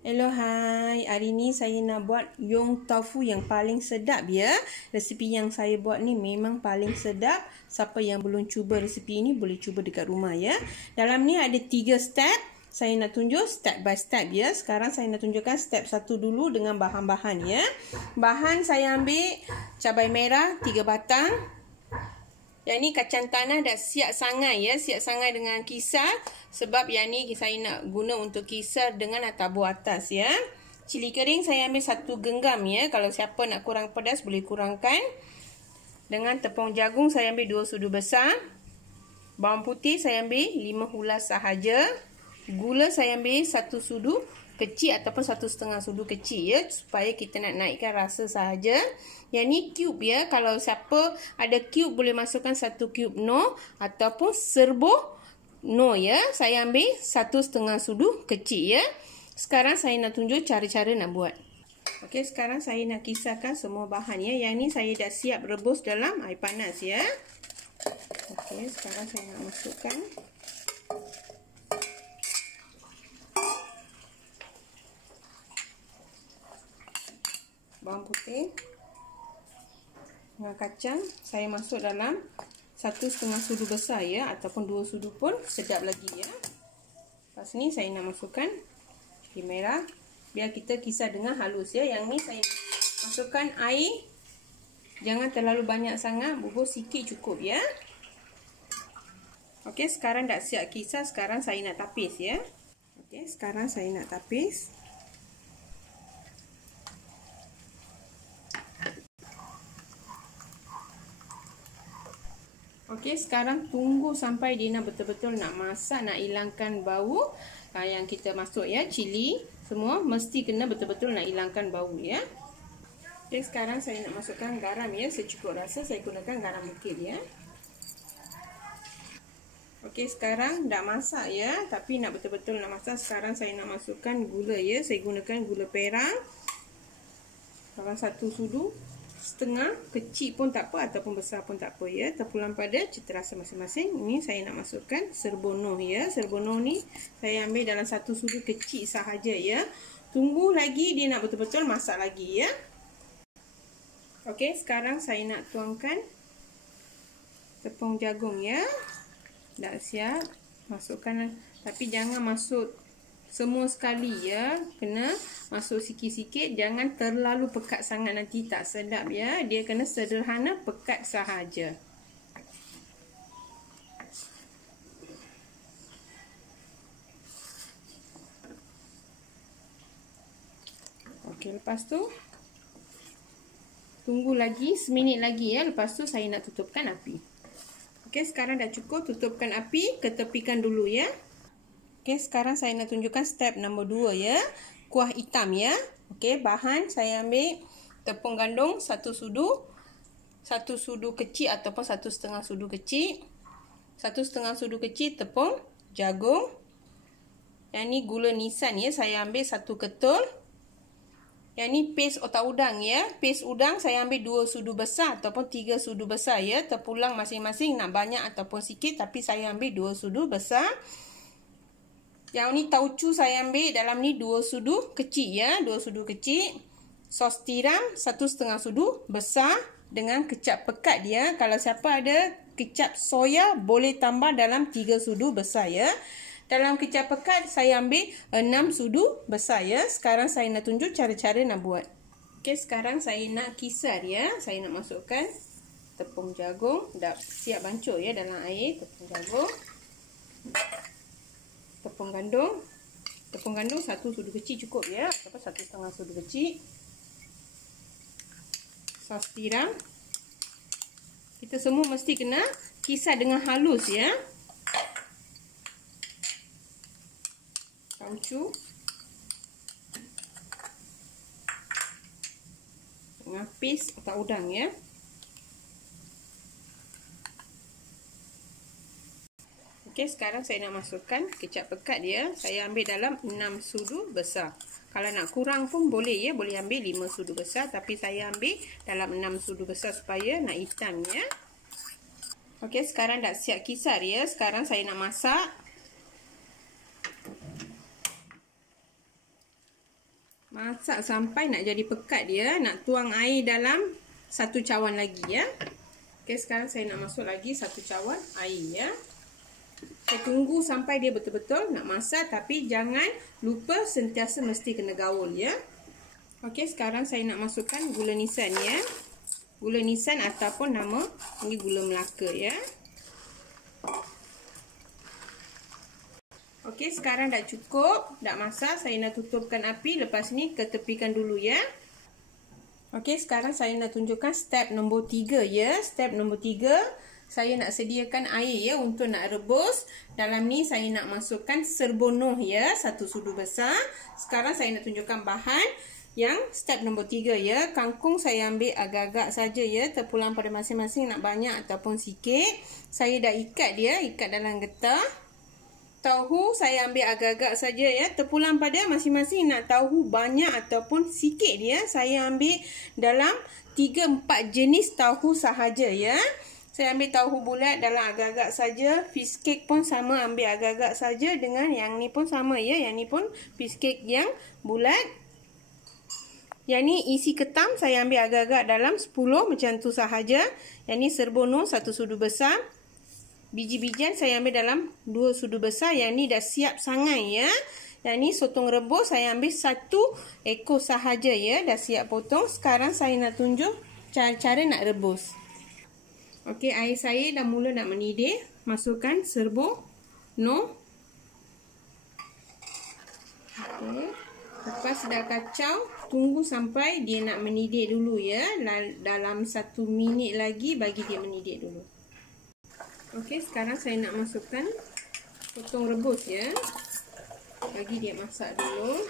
Hello, hai. Hari ni saya nak buat yong tofu yang paling sedap ya. Resipi yang saya buat ni memang paling sedap. Siapa yang belum cuba resipi ini boleh cuba dekat rumah ya. Dalam ni ada 3 step. Saya nak tunjuk step by step ya. Sekarang saya nak tunjukkan step 1 dulu dengan bahan-bahan ya. Bahan saya ambil cabai merah 3 batang. Yang ni kacang tanah dah siap sangai ya, siap sangai dengan kisar. Sebab yang ni saya nak guna untuk kisar dengan tabur atas ya. Cili kering saya ambil 1 genggam ya. Kalau siapa nak kurang pedas boleh kurangkan. Dengan tepung jagung saya ambil 2 sudu besar. Bawang putih saya ambil 5 hulas sahaja. Gula saya ambil 1 sudu kecil ataupun 1,5 sudu kecil ya, supaya kita nak naikkan rasa sahaja. Yang ni cube ya, kalau siapa ada cube boleh masukkan 1 cube no ataupun serbo no ya. Saya ambil 1,5 sudu kecil ya. Sekarang saya nak tunjuk cara-cara nak buat. Okey, sekarang saya nak kisarkan semua bahan ya. Yang ni saya dah siap rebus dalam air panas ya. Okey, sekarang saya nak masukkan bawang putih dengan kacang. Saya masuk dalam 1,5 sudu besar ya, ataupun 2 sudu pun sedap lagi ya. Lepas ni saya nak masukkan cili merah, biar kita kisar dengan halus ya. Yang ni saya masukkan air, jangan terlalu banyak sangat, bubur sikit cukup ya. Okey, sekarang dah siap kisar. Sekarang saya nak tapis ya. Okey, sekarang saya nak tapis. Okey, sekarang tunggu sampai dia nak betul-betul nak masak, nak hilangkan bau yang kita masuk ya. Cili semua mesti kena betul-betul nak hilangkan bau ya. Okey, sekarang saya nak masukkan garam ya, secukup rasa. Saya gunakan garam bukit ya. Okey, sekarang dah masak ya, tapi nak betul-betul nak masak. Sekarang saya nak masukkan gula ya. Saya gunakan gula perang dalam 1 sudu setengah, kecil pun tak apa ataupun besar pun tak apa ya, terpulang pada cita rasa masing-masing. Ini saya nak masukkan serbono ya. Serbono ni saya ambil dalam 1 sudu kecil sahaja ya. Tunggu lagi dia nak betul-betul masak lagi ya. Okey, sekarang saya nak tuangkan tepung jagung ya. Dah siap, masukkan, tapi jangan masuk semua sekali ya, kena masuk sikit-sikit, jangan terlalu pekat sangat, nanti tak sedap ya. Dia kena sederhana, pekat sahaja. Okey, lepas tu tunggu lagi seminit lagi ya. Lepas tu saya nak tutupkan api. Okey, sekarang dah cukup, tutupkan api, ketepikan dulu ya. Okey, sekarang saya nak tunjukkan step nombor 2 ya. Kuah hitam ya. Okey, bahan saya ambil tepung gandum 1 sudu. 1 sudu kecil ataupun 1,5 sudu kecil. 1,5 sudu kecil tepung jagung. Yang ni gula nisan ya. Saya ambil 1 ketul. Yang ni paste otak udang ya. Paste udang saya ambil 2 sudu besar ataupun 3 sudu besar ya. Terpulang masing-masing nak banyak ataupun sikit, tapi saya ambil 2 sudu besar. Yang ni tauco saya ambil dalam ni 2 sudu kecil ya, 2 sudu kecil. Sos tiram 1,5 sudu besar dengan kecap pekat dia. Kalau siapa ada kecap soya boleh tambah dalam 3 sudu besar ya. Dalam kecap pekat saya ambil 6 sudu besar ya. Sekarang saya nak tunjuk cara-cara nak buat. Okey, sekarang saya nak kisar ya. Saya nak masukkan tepung jagung, dah siap bancur ya dalam air. Tepung jagung, tepung gandum. Tepung gandum 1 sudu kecil cukup ya, ataupun 1,5 sudu kecil. Sos tiram. Kita semua mesti kena kisar dengan halus ya. Tauco dengan paste otak udang ya. Okey, sekarang saya nak masukkan kecap pekat dia. Saya ambil dalam 6 sudu besar. Kalau nak kurang pun boleh ya, boleh ambil 5 sudu besar, tapi saya ambil dalam 6 sudu besar supaya nak hitam ya. Okey, sekarang dah siap kisar ya. Sekarang saya nak masak. Masak sampai nak jadi pekat dia. Nak tuang air dalam 1 cawan lagi ya. Okey, sekarang saya nak masuk lagi 1 cawan air ya. Saya tunggu sampai dia betul-betul nak masak, tapi jangan lupa sentiasa mesti kena gaul ya. Okey, sekarang saya nak masukkan gula nisan ya. Gula nisan ataupun nama ini gula Melaka ya. Okey, sekarang dah cukup, dah masak. Saya nak tutupkan api, lepas ni ketepikan dulu ya. Okey, sekarang saya nak tunjukkan step nombor 3 ya. Step nombor 3, saya nak sediakan air ya untuk nak rebus. Dalam ni saya nak masukkan serbono ya, 1 sudu besar. Sekarang saya nak tunjukkan bahan yang step nombor 3 ya. Kangkung saya ambil agak-agak saja ya, terpulang pada masing-masing nak banyak ataupun sikit. Saya dah ikat dia, ikat dalam getah. Tahu saya ambil agak-agak saja ya, terpulang pada masing-masing nak tahu banyak ataupun sikit dia. Saya ambil dalam 3-4 jenis tahu sahaja ya. Saya ambil tahu bulat dalam agak-agak saja. Fish cake pun sama, ambil agak-agak saja. Dengan yang ni pun sama ya. Yang ni pun fish cake yang bulat. Yang ni isi ketam saya ambil agak-agak dalam 10 macam tu sahaja. Yang ni serbono 1 sudu besar. Biji-bijian saya ambil dalam 2 sudu besar. Yang ni dah siap sangat ya. Yang ni sotong rebus saya ambil 1 ekor sahaja ya. Dah siap potong. Sekarang saya nak tunjuk cara-cara nak rebus. Okey, air saya dah mula nak mendidih. Masukkan serbono. Okey. Lepas dah kacau, tunggu sampai dia nak mendidih dulu ya. Dalam 1 minit lagi bagi dia mendidih dulu. Okey, sekarang saya nak masukkan potong rebus ya. Bagi dia masak dulu.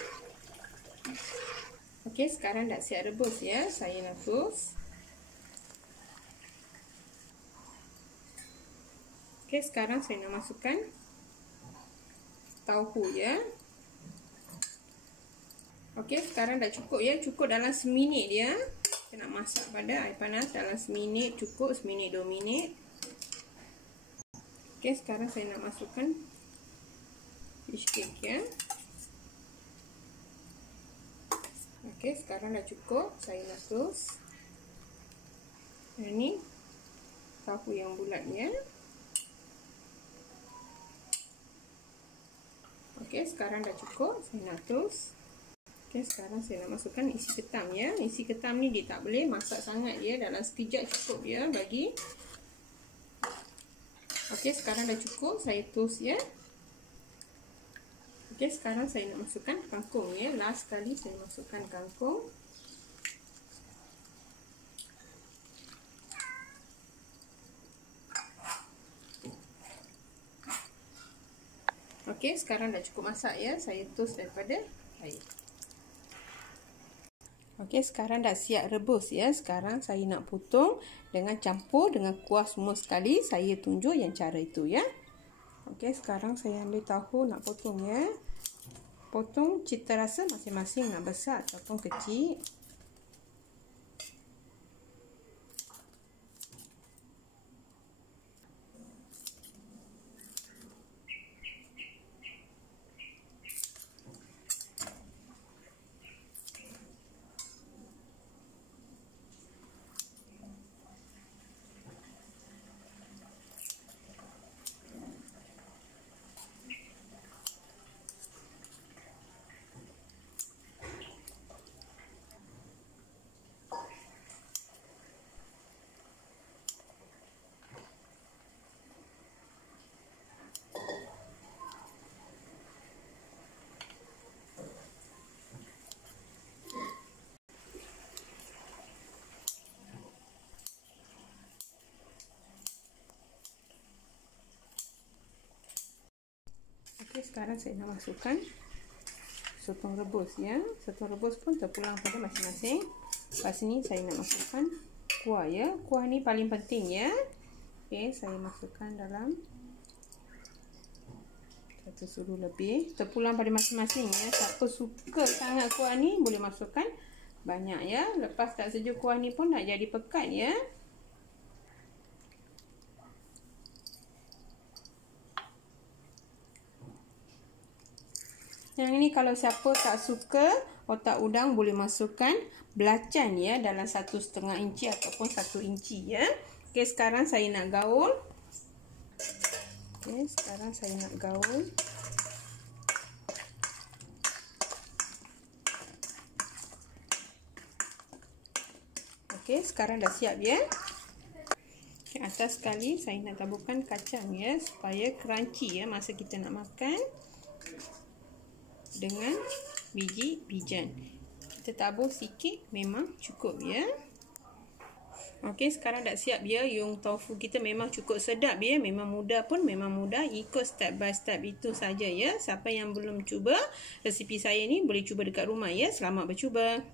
Okey, sekarang dah siap rebus ya. Saya rebus. Okey, sekarang saya nak masukkan tahu ya. Okey, sekarang dah cukup ya. Cukup dalam seminit dia. Kita nak masak pada air panas dalam seminit. Cukup seminit 2 minit. Okey, sekarang saya nak masukkan fish cake ya. Okey, sekarang dah cukup. Saya nak terus. Ini tahu yang bulatnya. Okey, sekarang dah cukup. Saya nak terus. Okey, sekarang saya nak masukkan isi ketam ya. Isi ketam ni dia tak boleh masak sangat ya. Dalam sekejap cukup ya bagi. Okey, sekarang dah cukup. Saya toast ya. Okey, sekarang saya nak masukkan kangkung ya. Last kali saya masukkan kangkung. Okey, sekarang dah cukup masak ya. Saya toast daripada air. Okey, sekarang dah siap rebus ya. Sekarang saya nak potong dengan campur dengan kuah semua sekali. Saya tunjuk yang cara itu ya. Okey, sekarang saya ambil tahu nak potong ya. Potong cita rasa masing-masing nak besar ataupun kecil. Okey, sekarang saya nak masukkan sotong rebus ya. Sotong rebus pun terpulang pada masing-masing. Lepas ni saya nak masukkan kuah ya. Kuah ni paling penting ya. Okey, saya masukkan dalam 1 sudu lebih. Terpulang pada masing-masing ya. Siapa suka sangat kuah ni boleh masukkan banyak ya. Lepas tak saja kuah ni pun nak jadi pekat ya. Yang ini kalau siapa tak suka otak udang boleh masukkan belacan ya dalam 1,5 inci ataupun 1 inci ya. Okey, sekarang saya nak gaul. Okey, sekarang saya nak gaul. Okey, sekarang dah siap ya. Okay, atas sekali saya nak taburkan kacang ya supaya crunchy ya masa kita nak makan dengan biji bijan. Kita tabur sikit memang cukup ya. Okey, sekarang dah siap ya. Yung tofu kita memang cukup sedap ya. Memang mudah pun memang mudah. Ikut step by step itu saja ya. Siapa yang belum cuba resipi saya ni boleh cuba dekat rumah ya. Selamat bercuba.